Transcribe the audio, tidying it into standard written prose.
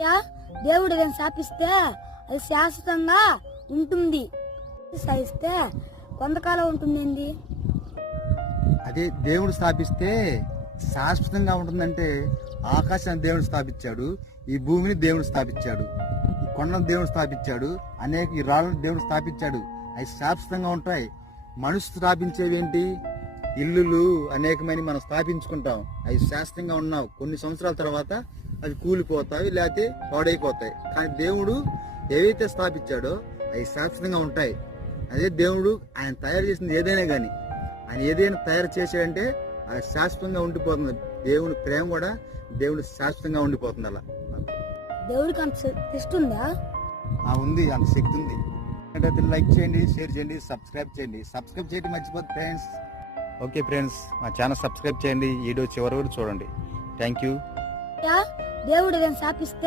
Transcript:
దేవుడు ఏదైనా శాపిస్తే అది శాశ్వతంగా ఉంటుంది, సహిస్తే కొంతకాలం ఉంటుంది. ఏంది అదే దేవుడు స్థాపిస్తే శాశ్వతంగా ఉంటుందంటే ఆకాశాన్ని దేవుడు స్థాపించాడు, ఈ భూమిని దేవుడు స్థాపించాడు, ఈ కొండను దేవుడు స్థాపించాడు, అనేక ఈ రాళ్ళను దేవుడు స్థాపించాడు. అవి శాశ్వతంగా ఉంటాయి. మనుషు స్థాపించేవి ఏంటి? ఇల్లులు అనేకమైన మనం స్థాపించుకుంటాం, అవి శాశ్వతంగా ఉన్నావు. కొన్ని సంవత్సరాల తర్వాత అవి కూలిపోతాయి, లేకపోతే పాడైపోతాయి. కానీ దేవుడు ఏవైతే స్థాపించాడో అవి శాశ్వతంగా ఉంటాయి. అదే దేవుడు ఆయన తయారు చేసింది ఏదైనా కానీ, ఆయన ఏదైనా తయారు చేసాడంటే అది శాశ్వతంగా ఉండిపోతుంది. దేవుని ప్రేమ కూడా దేవుడు శాశ్వతంగా ఉండిపోతుంది. అలా దేవుడికి అంత ఇస్తుందా? ఉంది, అంత శక్తి ఉంది. అంటే లైక్ చేయండి, షేర్ చేయండి, సబ్స్క్రైబ్ చేయండి. సబ్స్క్రైబ్ చేయడం మర్చిపోద్దు ఫ్రెండ్స్. ఓకే ఫ్రెండ్స్, మా ఛానల్ సబ్స్క్రైబ్ చేయండి, వీడియో చివరి వరకు చూడండి. Thank you. దేవుడు ఏదైనా శాపిస్తే